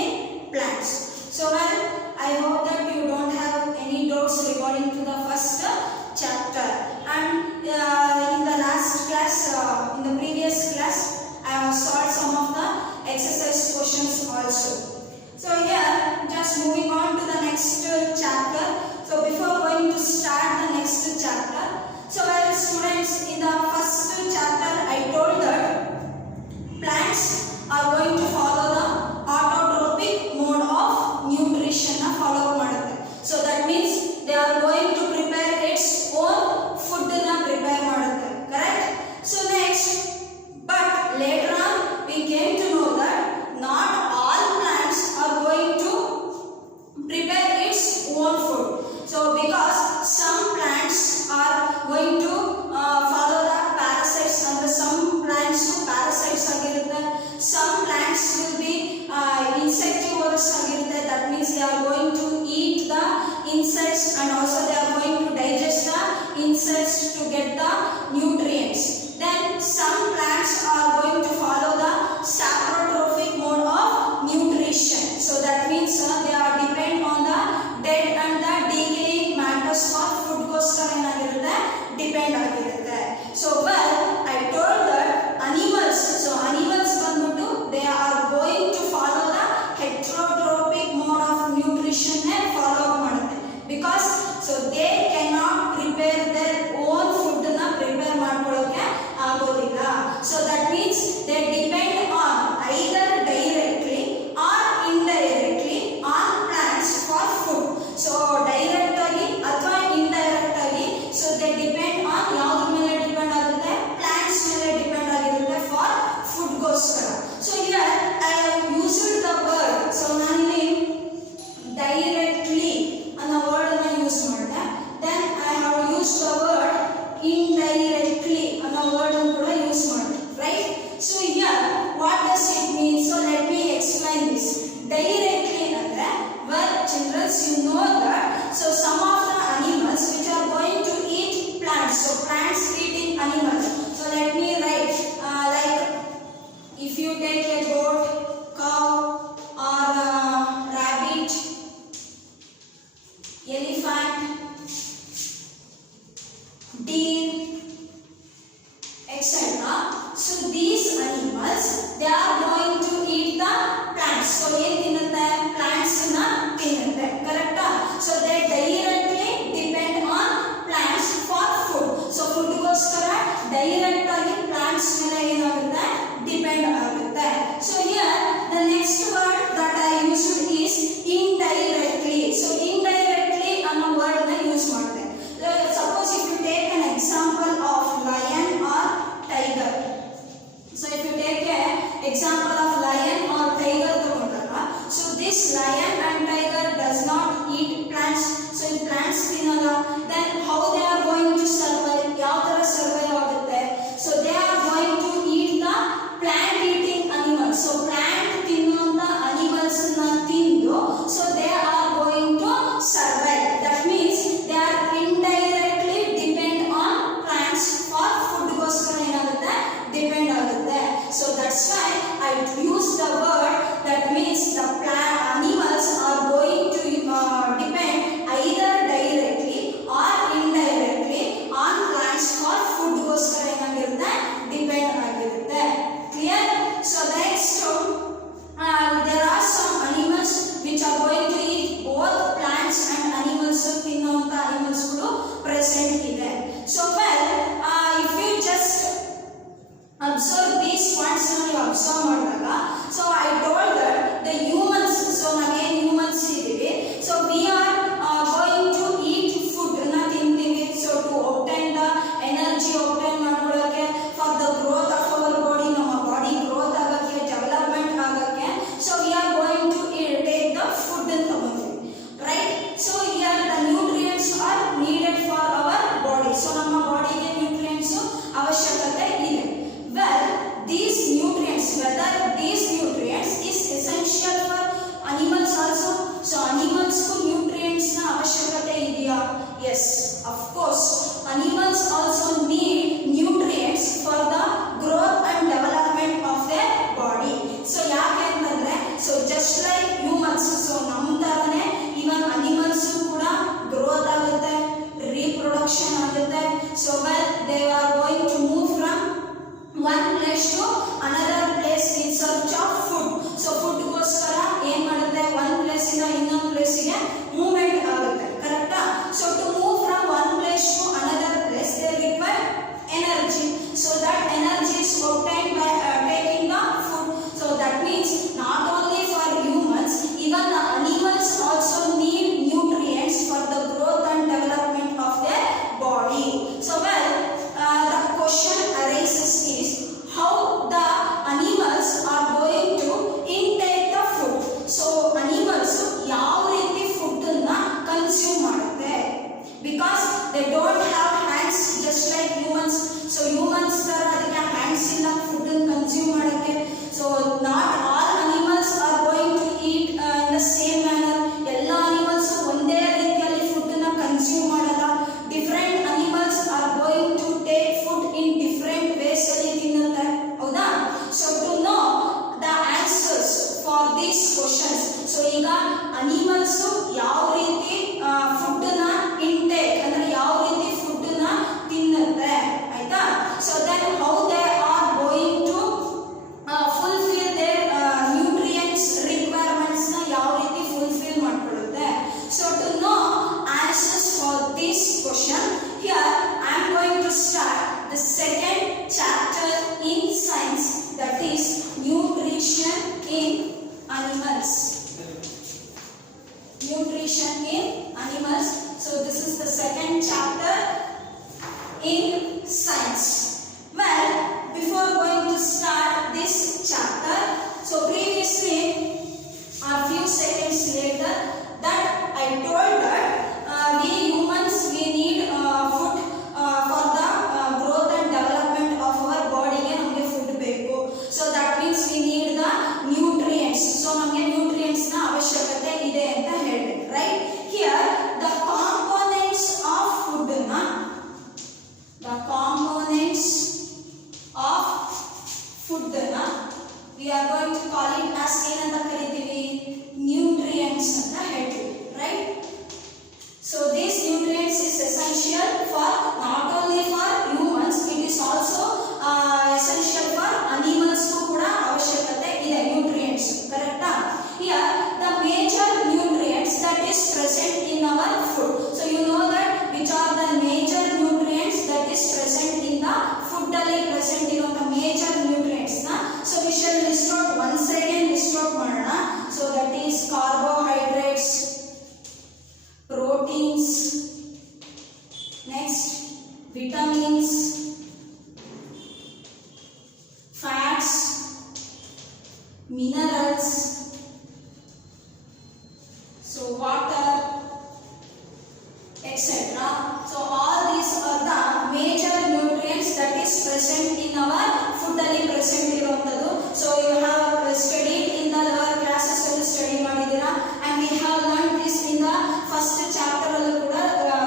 in plants. So well, I hope that you don't have any doubts regarding to the first chapter. And in the last class, in the previous class, I have solved some of the exercise questions also. So here, just moving on to the next chapter. So before going to start the next chapter, so well students, in the first chapter I told that plants are going to follow the autotrophic mode of nutrition follow madutte. So that means they are going to prepare its own food na prepare madutte. Correct? So next, but later on we came to know that not all plants are going to prepare its own food. So because some plants are going to follow the parasites, and some plants parasites agirutte, some plants will be insectivorous agirutte. That means they are going to eat the insects, and also they are going to digest the insects to get the nutrients. Then some plants are going to follow the saprotrophic mode of nutrition. So that means they are depend on the dead and the decaying matters for food goskara enagirutte depend agirutte. So well, I told that animals, so animals bandu they are going to follow the heterotrophic mode of nutrition and follow madutte, because so they cannot prepare their own food na prepare ಮಾಡ್ಕೊಳ್ಳೋಕೆ ಆಗೋದಿಲ್ಲ. So that means they depend on either directly or indirectly on plants for food. So direct agi athwa indirect agi, so they depend on ಯಾವ್ದ್ರ ಮೇಲೆ ಡಿಪೆಂಡ್ ಆಗುತ್ತೆ, plants ಮೇಲೆ ಡಿಪೆಂಡ್ ಆಗಿರುತ್ತೆ for food ಗೋಸ್ಕರ. So here I have used the word, so ನಾನಿಲ್ಲಿ directly ಅನ್ನೋ word ಅನ್ನು ಯೂಸ್ ಮಾಡಿದೆ. Then I have used the word indirectly ಅನ್ನೋ word ಅನ್ನು ಕೂಡ ಯೂಸ್ ಮಾಡಿದೆ, right? So here what does it mean? So let me explain this. Directly ಅಂದ್ರೆ, well children, you know that so some of the animals which are going to eat plants, so plants eating animals. So let me write like if you take a goat, cow or rabbit, elephant, deer, etc. So these animals, they are going to eat the plants. So ಏನು ತಿನ್ನುತ್ತೆ, plants na ತಿನ್ನುತ್ತೆ, correct? So they directly depend on plants for food. So food ಗೋಸ್ಕರ direct ಆಗಿ plants ಮೇಲೆ ಏನಾಗುತ್ತೆ, depend ಆಗುತ್ತೆ. So here the next word that I used is indirectly. So indirectly ಅನ್ನೋ word na use ಮಾಡಿದೆ. Suppose if you take an example of lion or tiger. So if you take an example of lion or tiger ತಗೊಂಡಾಗ, so this lion and tiger does not eat plants. So in plants ತಿನ್ನಲ್ಲ, then how they are going to survive? ಯಾವ ತರ survive ಆಗುತ್ತೆ? So they are going to eat the plant eating animals. So plant ತಿನ್ನುವಂತ animals ನ ತಿಂದು, so they are going to survive. That means they are indirectly depend on plants for food ಗೋಸ್ಕರ ಏನಾಗುತ್ತೆ, depend ಆಗುತ್ತೆ. So that's why I use the word that means the plant animals are going to depend either directly or indirectly on plants for food ಗೋಸ್ಕರ ಏನಾಗಿರುತ್ತೆ, depend ಆಗಿರುತ್ತೆ. Clear? So next there are some animals which are going to eat both plants and animals. ತಿನ್ನುವಂತ animals ಕೂಡ present ಇದೆ. So well, if you just observe these points and you observe ಮಾಡಿದಾಗ, so I told that the humans, so ನಾವೇನು humans ಇದ್ದೀವಿ, so we are going to eat food na ತಿಂತೀವಿ, so to obtain the energy obtain ಮಾಡ್ಕೊಳ್ಳೋಕೆ, for the growth of our body, ನಮ್ಮ body growth ಆಗಕ್ಕೆ, development ಆಗಕ್ಕೆ, so we are going to take the food ಈಗ ಅನಿಮಲ್ಸ್ ಯಾವ ರೀತಿ ಫುಡ್ ನ ಇಂಟೇಕ್ ಅಂದ್ರೆ ಯಾವ ರೀತಿ ಫುಡ್ ನ ತಿನ್ನುತ್ತೆ ಆಯ್ತಾ. So then how they are going to fulfil their nutrients requirements ನ ಯಾವ ರೀತಿ ಫುಲ್ಫಿಲ್ ಮಾಡ್ಕೊಳ್ಳುತ್ತೆ. So to know answers for this question here I am going to start the second chapter in science, that is nutrition in animals. Nutrition in animals. So this is the second chapter in science. Well, before going to start this chapter, so previously a few seconds later that I told that we humans we need food for the growth and development of our body. So that means we need the nutrients. So ನಮಗೆ nutrients ನ ಅವಶ್ಯಕತೆ ಇದೆ ಅಂತ ಹೇಳಿದೆ, right? Here the components of food ನ we are going to call it as ಏನಂತ ಕರೀತೀವಿ, nutrients ಅಂತ ಹೇಳ್ತೀವಿ, right? So these nutrients is essential for not only for humans, it is also essential for animals ಕೂಡ ಅವಶ್ಯಕತೆ ಇದೆ nutrients, correct? Here the major nutrients that is present in our food. So you know that which are the major nutrients that is present in the food ಅಲ್ಲಿ present ಇರುವಂತ major nutrients ನ. So we shall list out once again list out ಮಾಡೋಣ. So that is carbohydrates, proteins, next vitamins, fats, minerals, so water, etc. So all these are the major nutrients that is present in our food ಅಲ್ಲಿ present ಇರುವಂತದ್ದು. So you have studied in the lower classes ಅಲ್ಲಿ study ಮಾಡಿದ್ದೀರಾ, and we have learned this in the first chapter ಅಲ್ಲೂ ಕೂಡ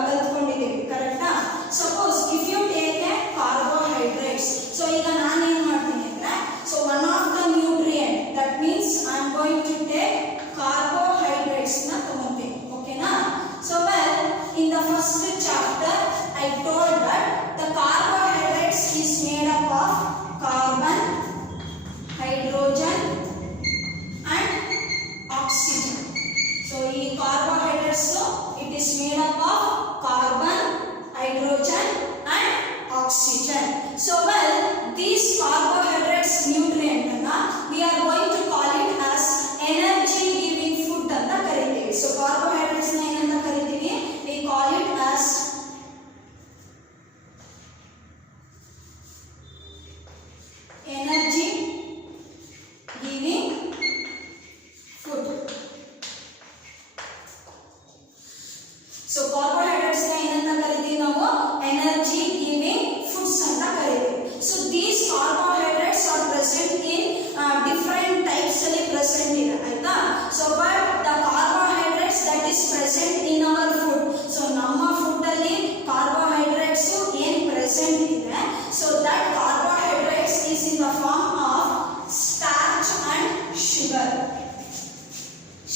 ಕಲಿತ್ಕೊಂಡಿದ್ದೀವಿ, ಕರೆಕ್ಟಾ? Suppose if you take a carbohydrates, so ಈಗ ನಾನು ಏನು ಮಾಡ್ತೀನಿ ಅಂದ್ರೆ, so one of the nutrient, that means I am going to take carbohydrates ನ ತಗೊಂತೀನಿ, ಓಕೆನಾ? So well, in the first chapter I told that the carbohydrates is made up of carbon, hydrogen and oxygen. So ಈ carbohydrates it is made up of carbon, hydrogen and oxygen. So well, these carbohydrates nutrient we are going to call it as energy giving food ಅಂತ ಕರೀತೀವಿ. So carbohydrates ನ ಏನಂತ ಕರೀತೀವಿ, we call it as energy giving food. So carbohydrates ನ ಏನಂತ ಕರೀತೀವಿ ನಾವು, energy giving foods ಅಂತ ಕರೀತೀವಿ. So these carbohydrates are present in different types ಅಲ್ಲಿ present ಇದೆ, ಆಯ್ತಾ? So but the carbohydrates that is present in our food, so ನಮ್ಮ food ಅಲ್ಲಿ carbohydrates ಏನು present ಇದೆ, so that carbohydrates is in the form of starch and sugar.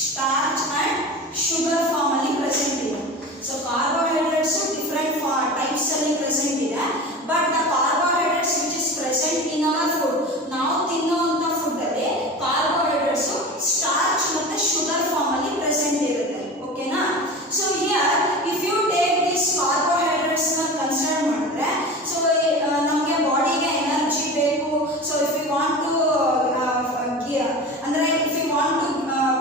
Starch and sugar form ಅಲ್ಲಿ present ಇದೆ. So carbohydrates different types ಅಲ್ಲಿ present ಇದೆ, but the carbohydrates which is present in our food, ನಾವು ತಿನ್ನುವಂತ food ಅಲ್ಲಿ carbohydrates starch ಮತ್ತೆ sugar form ಅಲ್ಲಿ present ಇರುತ್ತೆ, ಓಕೆನಾ? So here if you take this carbohydrates ನ ಕನ್ಸಿಡರ್ ಮಾಡಿದ್ರೆ, so ನಮಗೆ ಬಾಡಿಗೆ ಎನರ್ಜಿ ಬೇಕು. So if we want to ಅಂದ್ರೆ if we want to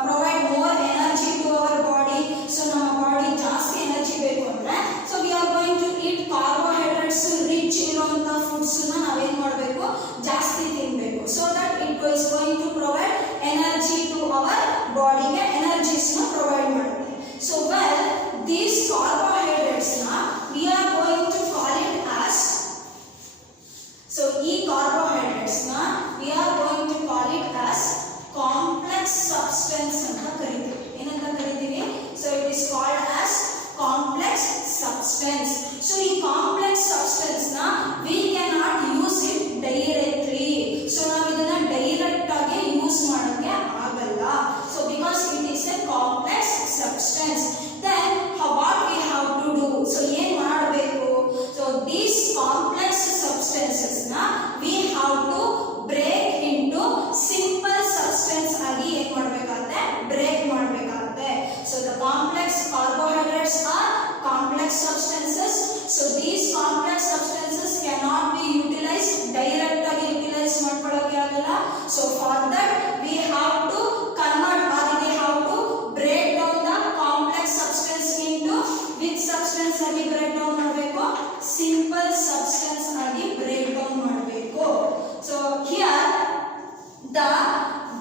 provide more energy to our body, so ನಮ್ಮ ಬಾಡಿ ಜಾಸ್ತಿ ಎನರ್ಜಿ ಬೇಕು ಅಂದ್ರೆ, so we are going to eat carbohydrates rich ಇರುವಂತ foods ನ ನಾವೇನ್ ಮಾಡಬೇಕು, ಜಾಸ್ತಿ ತಿನ್ನಬೇಕು, so that it is going to provide energy to our body ಗೆ energies ನ provide ಮಾಡುತ್ತೆ. So well, these carbohydrates ನ we are going to call it as, so ಈ carbohydrates ನ we are going to call it as complex substance ಅಂತ ಕರೀತೀವಿ. ಏನಂತ ಕರೀತೀವಿ? So it is called as complex substance. So ಈ complex substance ನ we cannot use it directly. So ನಾವು ಇದನ್ನ ಡೈರೆಕ್ಟ್ ಆಗಿ ಯೂಸ್ ಮಾಡೋಕೆ ಆಗಲ್ಲ. So because it is a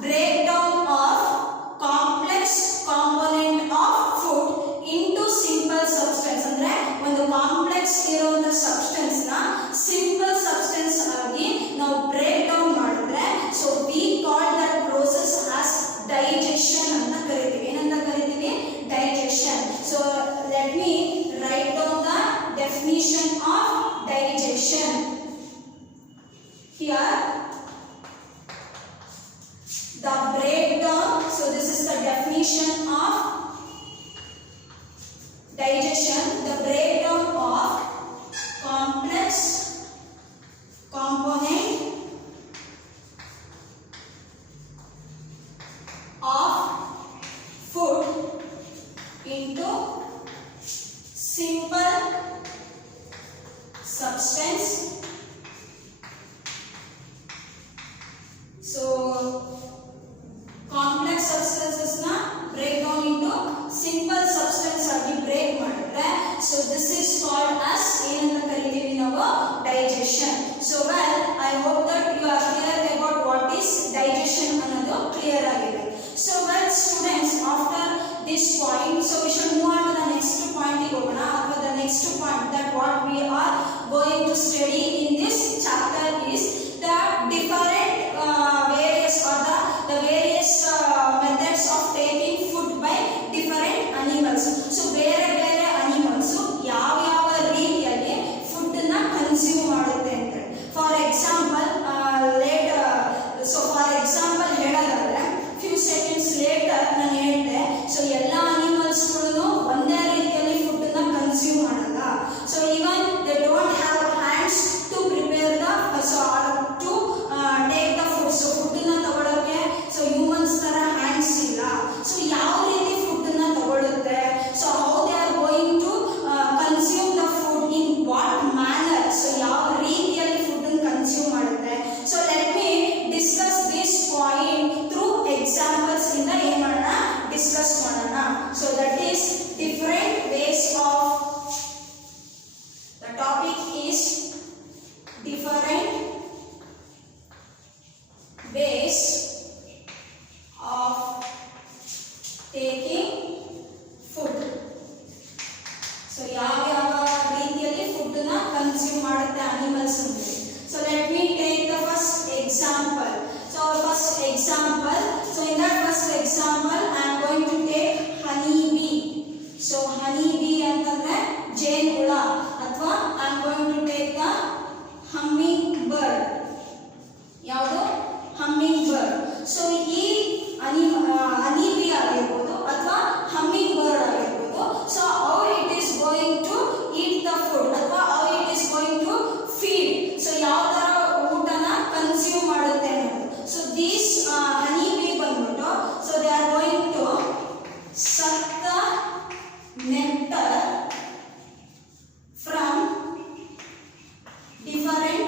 breakdown of complex component of food into simple substance. ಅಂದ್ರೆ ಒಂದು ಕಾಂಪ್ಲೆಕ್ಸ್ ಇರುವಂತ ಸಬ್ಸ್ಟೆನ್ಸ್ ನ ಸಿಂಪಲ್ ಸಬ್ಸ್ಟೆನ್ಸ್ ಆಗಿ ನಾವು ಬ್ರೇಕ್ ಡೌನ್ ಮಾಡಿದ್ರೆ so we call that process as digestion ಅಂತ ಕರಿತೀವಿ. ಏನಂತ ಕರಿತೀವಿ? Digestion. So let me write down the definition of digestion. Here the breakdown, so this is the definition of digestion, the breakdown of complex component of food into simple substance. So complex substances na break down into simple substance agi break ಮಾಡಿದ್ರೆ so this is called as ಏನಂತ ಕರೀತೀವಿ ನಾವು? digestion. So well, I hope that you are clear about what is digestion ಅನ್ನೋದು clear ಆಗಿದೆ. So well students, after this point, so we should move on to the next point ಹೋಗೋಣ. ಅಥವಾ the next point that what we are going to study in this chapter is the different various or the various methods of taking food by different animals. So ಬೇರೆ ಬೇರೆ animals ಯಾವ ಯಾವ ರೀತಿಯಲ್ಲಿ food ನ ಕನ್ಸ್ಯೂಮ್ ಮಾಡುತ್ತೆ ಅಂತ. For example, ಹೇಳೋದಾದ್ರೆ few seconds later ನಾನು ಹೇಳಿದೆ ಸೊ ಎಲ್ಲ animals ಗಳು ಒಂದೇ ರೀತಿಯಲ್ಲಿ food ನ ಕನ್ಸ್ಯೂಮ್ ಮಾಡಲ್ಲ. So even they don't have hands to prepare the to take the food. So food ನ ತಗೊಳ್ಳೋಕೆ so humans ತರ hands ಇಲ್ಲ. So ಯಾವ ರೀತಿ food ನ ತಗೊಳ್ಳುತ್ತೆ? So how they are going to consume the food, in what manner? So ಯಾವ ರೀತಿಯಲ್ಲಿ food ನ ಕನ್ಸ್ಯೂಮ್ ಮಾಡುತ್ತೆ? So let me discuss this point through examples ಇಂದ ಏನು ಮಾಡೋಣ? ಡಿಸ್ಕಸ್ ಮಾಡೋಣ. So that is different ways of, the topic is different ways of taking food. So ಯಾವ ಯಾವ ರೀತಿಯಲ್ಲಿ food ನ ಕನ್ಸ್ಯೂಮ್ ಮಾಡುತ್ತೆ animals ಅಂತ. So let me take the first example. So first example, so in that first example I am going to take honey bee. So honey bee ಅಂತಂದ್ರೆ ಜೇನು ಹುಳ, ಅಥವಾ I am going to take the humming bird. ಯಾವುದು? humming bird. So ಈ honey bee ಆಗಿರಬಹುದು ಅಥವಾ humming bird ಆಗಿರಬಹುದು. So how it is going to eat the food ಅಥವಾ how it is going to feed. So ಯಾವ ತರ ಊಟನ ಕನ್ಸ್ಯೂಮ್ ಮಾಡುತ್ತೆ ಅನ್ನೋದು. So these honey bee ಬಂದ್ಬಿಟ್ಟು so they are going to suck the nectar from different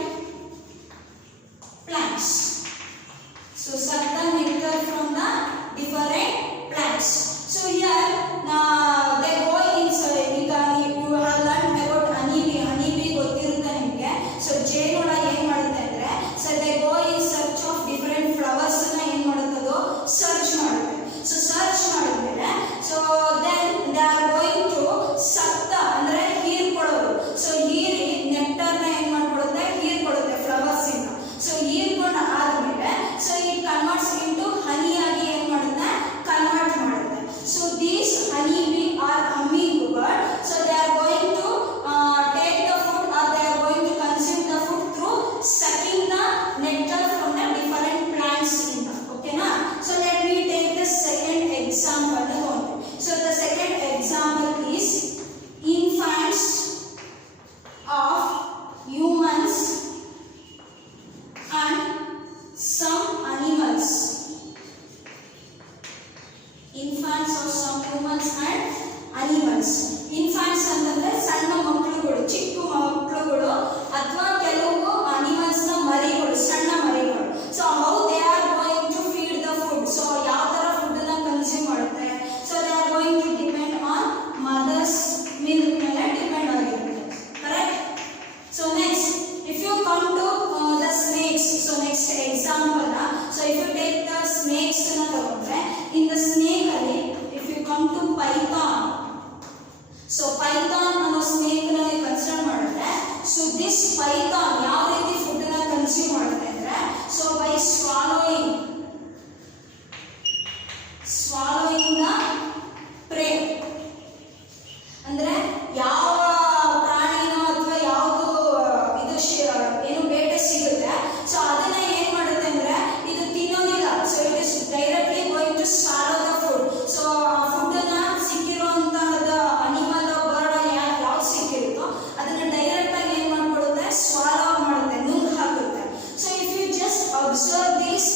plants. So suck the nectar from the different plants. So here they go inside. You have learned about honey bee. Honey bee ಗೊತ್ತಿರುತ್ತೆ ನಿಮಗೆ. So ಜೇನುಹುಳ ಏನು ಮಾಡುತ್ತೆ ಅಂದ್ರೆ so they go in search of different flowers ನ ಏನು ಮಾಡುತ್ತದೋ ಸರ್ಚ್ ಮಾಡುತ್ತೆ. So ಸರ್ಚ್ ಮಾಡಿದ್ಮೇಲೆ so then they are going to suck the ಅಂದ್ರೆ ಹೀರ್ಕೊಳ್ಳೋದು. So ಹೀರಿ ನೆಕ್ಟರ್ ನ ಏನು ಮಾಡ್ಕೊಳ್ಳುತ್ತೆ? ಹೀರ್ಕೊಳ್ಳುತ್ತೆ ಫ್ಲವರ್ಸ್ ಇಂದ. So ಹೀರ್ಕೊಂಡು ಆದ್ಮೇಲೆ so it converts into honey ಆಗಿ ಏನು ಮಾಡುತ್ತೆ? ಕನ್ವರ್ಟ್ ಮಾಡುತ್ತೆ. So these honey bee are humming bird. So they are going to take the food or they are going to consume the food through sucking the nectar from the different plants in the. Okay na? So let me take the second example. So the second example is infants of humans and some animals. Infants of some humans and animals. Infants ಅಂತಂದ್ರೆ ಸಣ್ಣ ಮಕ್ಕಳುಗಳು, ಚಿಕ್ಕ ಮಕ್ಕಳುಗಳು ಅಥವಾ ಕೆಲವು ಅನಿಮಲ್ಸ್ ನ ಮರಿಗಳು, ಸಣ್ಣ ಮರಿಗಳು. So how they are going to feed the food? So ಯಾವ ತರ ಫುಡ್ ನ ಕನ್ಸ್ಯೂಮ್ ಮಾಡುತ್ತೆ? So they are going to depend on mother's milk ಮೇಲೆ ಡಿಪೆಂಡ್ ಆಗಿರುತ್ತೆ. Correct? So next, if you come to the snakes, so next example, so if you take the snake In the snake ಅಲ್ಲಿ if you come to python, so python ಅನ್ನೋ snake ನ ಕನ್ಸಿಡರ್ ಮಾಡಿದ್ರೆ, so this python ಯಾವ ರೀತಿ ಫುಡ್ ನ ಕನ್ಸ್ಯೂಮ್ ಮಾಡುತ್ತೆ ಅಂದ್ರೆ, so by swallowing the prey, ಅಂದ್ರೆ ಯಾವ ಪ್ರಾಣಿನೋ ಅಥವಾ ಯಾವುದು ಇದು ಏನು ಬೇಟೆ ಸಿಗುತ್ತೆ, ಸೊ ಅದನ್ನ ಏನ್ ಮಾಡುತ್ತೆ ಅಂದ್ರೆ ಇದು ತಿನ್ನೋದಿಲ್ಲ. So it is directly going to swallow the food. So ಆ ಫುಡ್ ಅನ್ನ ಸಿಕ್ಕಿರುವಂತಹದ ಅನಿಮಲ್ ಬರ್ಡ್ ಯಾವ್ದು ಸಿಕ್ಕಿರುತ್ತೋ ಅದನ್ನ ಡೈರೆಕ್ಟ್ ಆಗಿ ಏನ್ ಮಾಡ್ಕೊಳ್ಳುತ್ತೆ, swallow ಮಾಡುತ್ತೆ, ನುಂಗ್ ಹಾಕುತ್ತೆ. So if you just observe these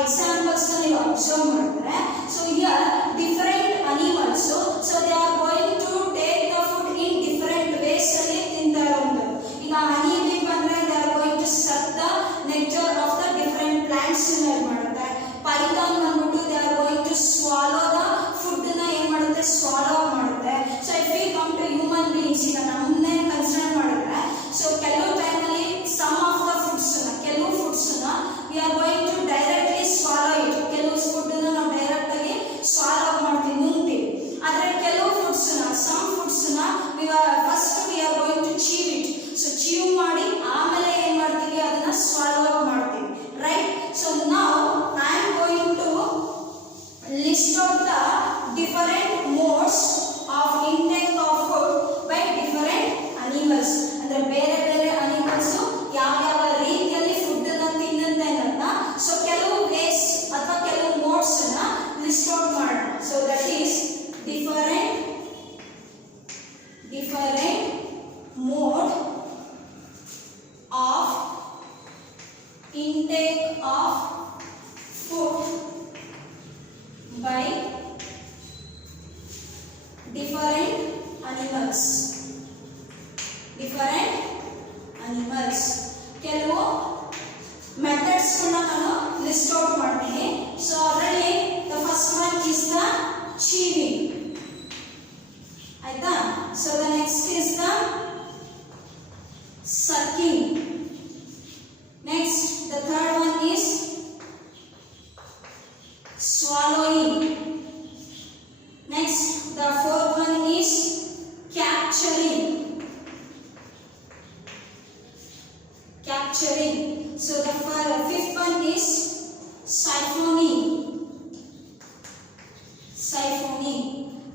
examples ನೀವು ಅಬ್ಸರ್ವ್ ಮಾಡಿದ್ರೆ, so here different animals, so they are going to take the food in different ways ಅಲ್ಲಿ ತಿಂತಾ ಇರೋದು. ಈಗ ಹನಿ ಬೀ ಬಂದ್ರೆ they are going to suck the nectar of the different plants ಮಾಡುತ್ತೆ. Python ಬಂದ್ಬಿಟ್ಟು they are going to swallow the food ನ ಏನ್ ಮಾಡುತ್ತೆ, ಸ್ವಾಲೋ ಮಾಡುತ್ತೆ. So if we come to human beings, ಈಗ ನಮ್ಮನ್ನೇ ಕನ್ಸಿಡರ್ ಮಾಡಿದ್ರೆ, ಸೊ ಕೆಲವು ಟೈಮ್ ಅಲ್ಲಿ ಸಮ್ ಆಫ್ ದ ಫುಡ್ಸ್ ಕೆಲವು foods we are going to directly swallow it. ಕೆಲವು ಫುಡ್ ನಾವು ಡೈರೆಕ್ಟ್ ಆಗಿ ಸ್ವಾಲೋ ಮಾಡ್ತೀವಿ, ನುಂಗ್ತೀವಿ. ಆದ್ರೆ ಕೆಲವು foods some foods first we are going to chew it. So chew ಮಾಡಿ ಆಮೇಲೆ ಏನ್ ಮಾಡ್ತೀವಿ, ಅದನ್ನ ಸ್ವಾಲೋ ಮಾಡ್ತೀವಿ, ರೈಟ್? ಸೊ ನಾವು I am going to list out the different modes of intake of food by different animals. ಅಂದ್ರೆ ಬೇರೆ ಬೇರೆ ಅನಿಮಲ್ಸ್ ಯಾವ ರೀತಿಯಲ್ಲಿ ಫುಡ್ ಅನ್ನ ತಿನ್ನುತ್ತೆ ಅನ್ನೋದನ್ನ, ಸೊ ಕೆಲವು ವೇಸ್ ಅಥವಾ ಕೆಲವು ಮೋಡ್ಸ್ ಅನ್ನ ಲಿಸ್ಟ್ ಔಟ್ ಮಾಡೋಣ. So that is different mode of intake of food by different animals. ಕೆಲವು ಮೆಥಡ್ಸ್ ನಾನು ಲಿಸ್ಟ್ ಔಟ್ ಮಾಡ್ತೀನಿ. ಸೊ ಅದರಲ್ಲಿ the first one is the chewing, ಆಯ್ತಾ? So the next is the sucking. Next, the third one is swallowing. Next, the fourth one is capturing. So the fifth one is siphoning.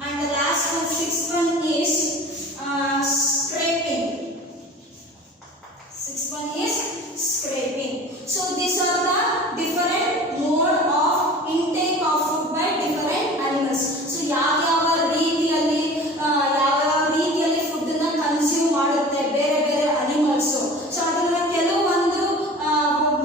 And the last one, sixth one is scraping. So these are the different mode of intake of food by different animals. So ಯಾವ ರೀತಿಯಲ್ಲಿ ಫುಡ್ ನ ಕನ್ಸ್ಯೂಮ್ ಮಾಡುತ್ತೆ ಬೇರೆ ಬೇರೆ animals. So ಅದನ್ನ ಕೆಲವೊಂದು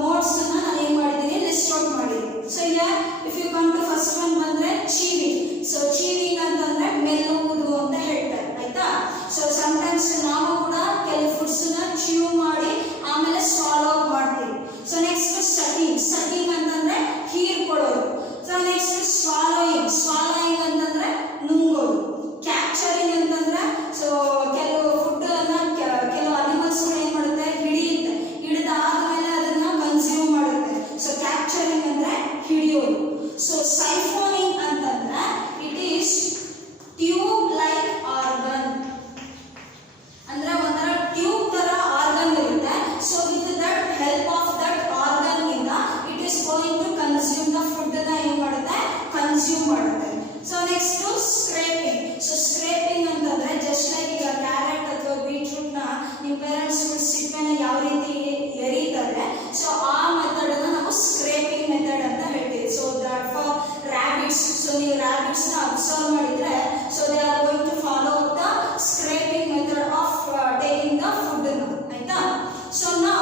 ಮೋಡ್ಸ್ ನಾನು ಏನ್ ಮಾಡಿದ್ದೀನಿ, ಲಿಸ್ಟ್ ಔಟ್ ಮಾಡಿದ್ದೀನಿ. ಸೊ ಈಗ if you come to first one ಬಂದ್ರೆ ಚೀವಿಂಗ್. ಸೊ ಚೀವಿಂಗ್ ಅಂತಂದ್ರೆ ಮೆಲ್ಲುವುದು ಅಂತ ಹೇಳ್ತಾರೆ, ಆಯ್ತಾ? ಸೊ ಸಮ್ಟೈಮ್ಸ್ ನಾವು ಕೂಡ ಕೆಲವು ಫುಡ್ಸ್ ನ ಚೀವ್ ಮಾಡಿ ಆಮೇಲೆ ಸ್ವಾಲೋ ಮಾಡ್ತೀವಿ. ಸೊ ನೆಕ್ಸ್ಟ್ ಸಕಿಂಗ್ ಅಂತಂದ್ರೆ ಹೀರ್ಕೊಳ್ಳೋದು. ಸೊ ನೆಕ್ಸ್ಟ್ ಸ್ವಾಲೋಯಿಂಗ್ ಅಂತಂದ್ರೆ ನುಂಗೋದು. ಕ್ಯಾಪ್ಚರಿಂಗ್ ಅಂತಂದ್ರೆ ಸೊ ಕೆಲವು ಫುಡ್ ಅನ್ನ ಕೆಲವು ಅನಿಮಲ್ಸ್ ಏನ್ ಮಾಡುತ್ತೆ, ಹಿಡಿದಾದ್ಮೇಲೆ ಅದನ್ನ ಕನ್ಸ್ಯೂಮ್ ಮಾಡುತ್ತೆ. ಸೊ ಕ್ಯಾಪ್ಚರಿಂಗ್ ಅಂದ್ರೆ ಹಿಡಿಯೋದು. ಸೊ ಸೈಫೋನಿಂಗ್ ಅಂತಂದ್ರೆ it is tube like organ, ಅಂದ್ರೆ ಒಂಥರ ಟ್ಯೂಬ್ ತರ ಆರ್ಗನ್ ಇರುತ್ತೆ. So with that help of that organ ಇಂದ it is going to consume the food ನ ಏನ್ ಮಾಡುತ್ತೆ, ಕನ್ಸ್ಯೂಮ್ ಮಾಡುತ್ತೆ. So next scraping. So scraping ಅಂತಂದ್ರೆ ಜಸ್ಟ್ ಲೈಕ್ ಈಗ ಕ್ಯಾರೆಟ್ ಅಥವಾ ಬೀಟ್ರೂಟ್ ನ ನಿಮ್ಮ ಪೇರೆಂಟ್ಸ್ ಸಿಪ್ಪೆನ ಯಾವ ರೀತಿ ಎರೀತಾರೆ, ಸೊ ಆ ಮೆಥಡ್ ಅನ್ನ ನಾವು ಸ್ಕ್ರೇಪಿಂಗ್ ಮೆಥಡ್ ಅಂತ ಹೇಳ್ತೀವಿ. So that for rabbits. So ನೀವು ರಾಬಿಟ್ಸ್ ನ ಅಬ್ಸರ್ವ್ ಮಾಡಿದ್ರೆ, so they are going to follow the scraping method of taking the food, ಆಯ್ತಾ? So now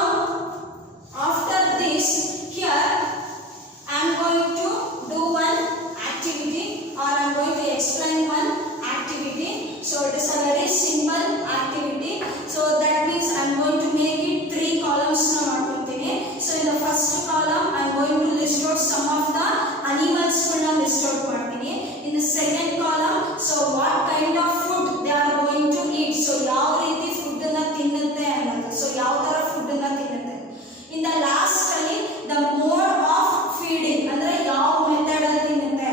after this here I am going to do one activity, or I am going to explain one activity. So it is a very simple activity. So that means I am going to make it 3 columns na ಮಾಡ್ಕೊಳ್ತೀನಿ. So in the first column I am going to list out some of the animals na list out ಮಾಡ್ತೀನಿ. In the second column, so what kind of food they are going to eat. So ಯಾವ ರೀತಿ ಫುಡ್ ಅನ್ನ ತಿನ್ನುತ್ತೆ ಅನ್ನೋದು. ಸೊ ಯಾವ ತರ ಫುಡ್ ಅನ್ನ ತಿನ್ನುತ್ತೆ. In the last ಅಲ್ಲಿ the mode of feeding, ಅಂದ್ರೆ ಯಾವ ಮೆಥಡ್ ಅಲ್ಲಿ ತಿನ್ನುತ್ತೆ.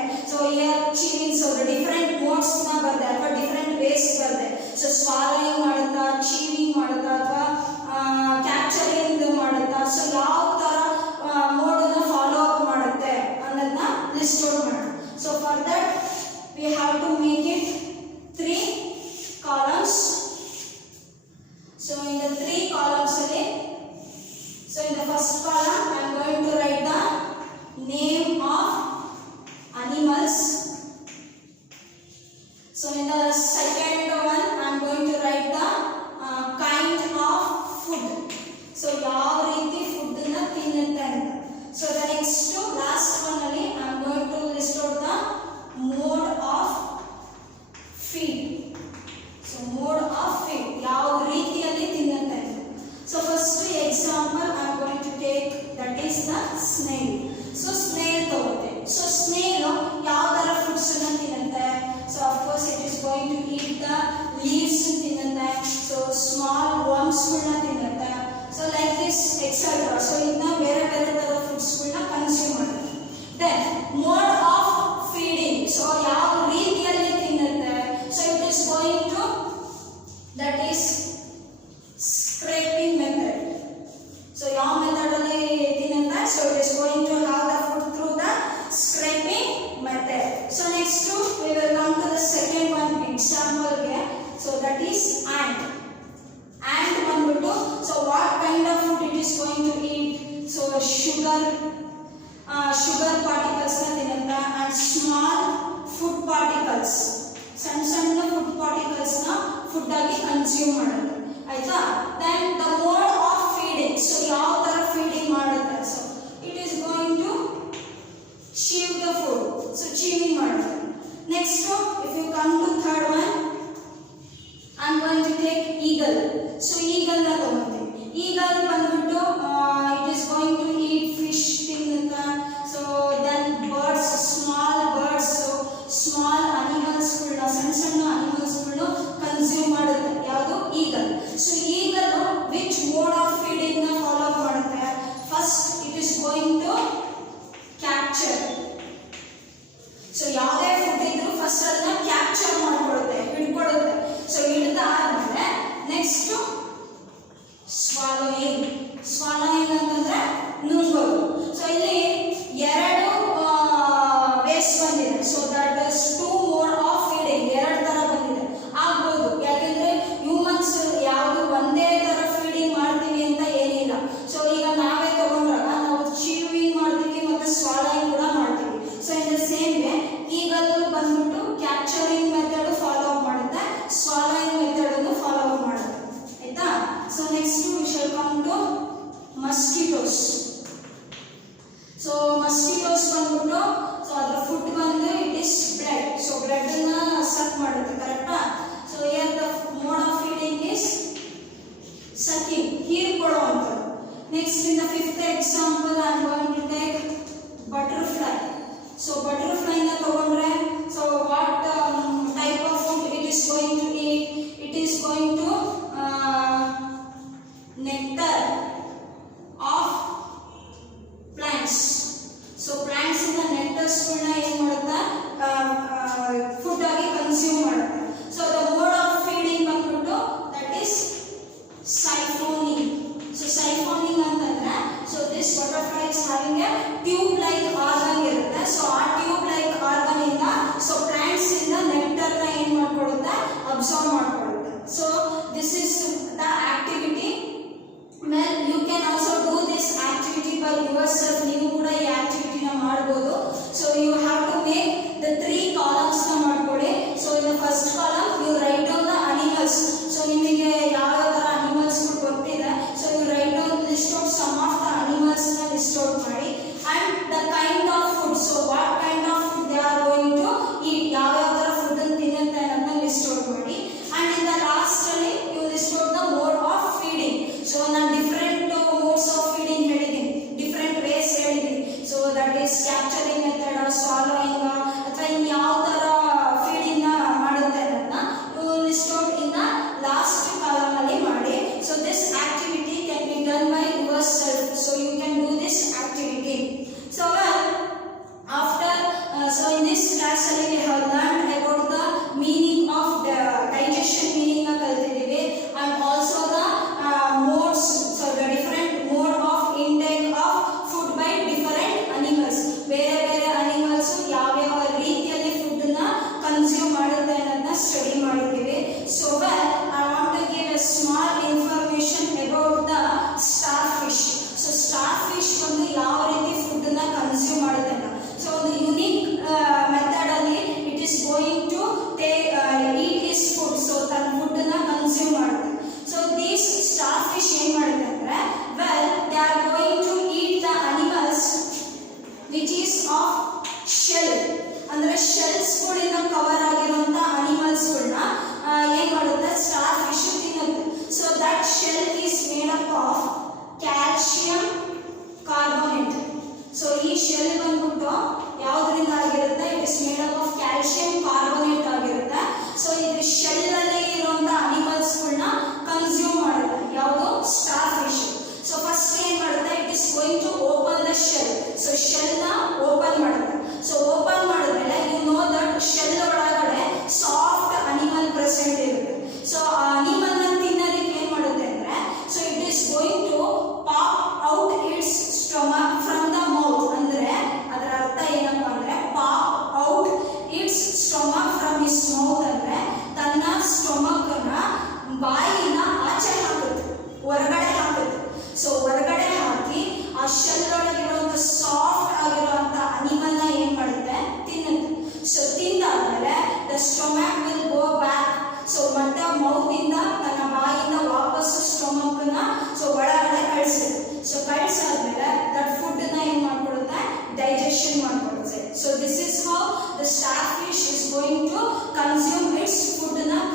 So that is ant. Ant ಬಂದ್ಬಿಟ್ಟು so what kind of food it is going to eat. So sugar particles ನ ತಿನ್ನುತ್ತಾ ಅಂಡ್ ಸ್ಮಾಲ್ ಫುಡ್ ಪಾರ್ಟಿಕಲ್ಸ್, ಸಣ್ಣ ಸಣ್ಣ ಫುಡ್ ಪಾರ್ಟಿಕಲ್ಸ್ ನ ಫುಡ್ ಆಗಿ ಕನ್ಸ್ಯೂಮ್ ಮಾಡುತ್ತೆ. ಆಯ್ತಾ? Then the mode of feeding. So ಯಾವ ತರ ಫೀಡಿಂಗ್ ಮಾಡುತ್ತೆ. So it is going to chew the food. So chewing ಮಾಡುತ್ತೆ. Next, if you come to third one, I am going to take eagle. So eagle ನ ತಗೊಂತೀನಿ. Eagle ಬಂದ್ಬಿಟ್ಟು it is going to eat fish ತಿನ್ನುತ್ತಾ. So then birds, small birds, so small animals ಗಳನ್ನ, ಸಣ್ಣ ಸಣ್ಣ animals ಗಳನ್ನ ಕನ್ಸ್ಯೂಮ್ ಮಾಡುತ್ತೆ. ಯಾವುದು? eagle. So eagle which mode of feeding ನ ಫಾಲೋ ಮಾಡುತ್ತೆ? First it is going to capture. So ಯಾವುದೇ ಫುಡ್ ಇದ್ರೂ ಫಸ್ಟ್ ಅದನ್ನ ಕ್ಯಾಪ್ಚರ್ ಮಾಡ್ಕೊಳ್ಳುತ್ತೆ, ಹಿಡ್ಕೊಳ್ಳುತ್ತೆ. ಸೊ ಹಿಡಿದಾದ್ಮೇಲೆ ನೆಕ್ಸ್ಟ್ ಸ್ವಾಲೋಯಿಂಗ್. ಸ್ವಾಲೋಯಿಂಗ್ ಅಂತಂದ್ರೆ ನುಂಗೋದು. ಸೊ ಇಲ್ಲಿ ಎರಡು ವೇಸ್ ಬಂದಿದೆ. So that is two mode of feeding. ಎರಡು ತರ ಬಂದಿದೆ. ಆಗ್ಬೋದು, ಯಾಕೆಂದ್ರೆ ಹ್ಯೂಮನ್ಸ್ ಯಾವುದು ಒಂದೇ ತರ ಫೀಡಿಂಗ್ ಮಾಡ್ತೀವಿ ಅಂತ ಏನಿಲ್ಲ. ಸೊ ಈಗ ನಾವೇ ತಗೊಂಡ್ರಾಗ ನಾವು ಚೀವಿಂಗ್ ಮಾಡ್ತೀವಿ ಮತ್ತೆ ಸ್ವಾಲೋಯಿಂಗ್ ಕೂಡ ಮಾಡ್ತೀವಿ. So in the same way eagle ಬಂದ್ಬಿಟ್ಟು ಕ್ಯಾಪ್ಚರಿಂಗ್ ಮೆಥಡ್ ಫಾಲೋ ಅಪ್ ಮಾಡುತ್ತೆ, ಸ್ವಾಲೋಯಿಂಗ್ ಮೆಥಡ್ ಅನ್ನು ಫಾಲೋ ಅಪ್ ಮಾಡುತ್ತೆ. ಆಯ್ತಾ? So next we shall come to mosquitoes. So mosquitoes ಬಂದ್ಬಿಟ್ಟು ಸೊ ಅದರ ಫುಡ್ ಬಂದು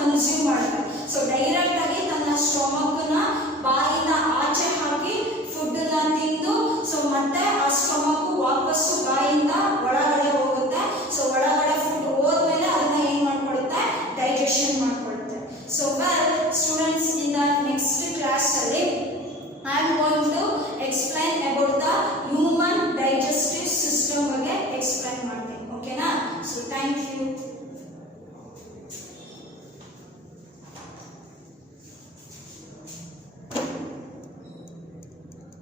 ಕನ್ಸ್ಯೂಮ್ ಮಾಡುತ್ತೆ. ಸೊ ಡೈರೆಕ್ಟ್ ಆಗಿ ತನ್ನ ಸ್ಟೊಮಕ್ ನ ಬಾಯಿಂದ ಆಚೆ ಹಾಕಿ ಫುಡ್ ನ ತಿಂದು ಸೊ ಮತ್ತೆ ಆ ಸ್ಟೊಮಕ್ ವಾಪಸ್ಸು ಬಾಯಿಂದ ಒಳಗಡೆ ಹೋಗುತ್ತೆ. ಸೊ ಒಳಗಡೆ ಫುಡ್ ಹೋದ್ಮೇಲೆ ಅದನ್ನ ಏನ್ ಮಾಡ್ಕೊಳ್ಳುತ್ತೆ, ಡೈಜೆಷನ್ ಮಾಡ್ಕೊಳ್ಳುತ್ತೆ. So well students, in the next class ಅಲ್ಲಿ I am going to explain about the human digestive system ಬಗ್ಗೆ explain ಮಾಡ್ತೀನಿ. ಓಕೆನಾ? So thank you.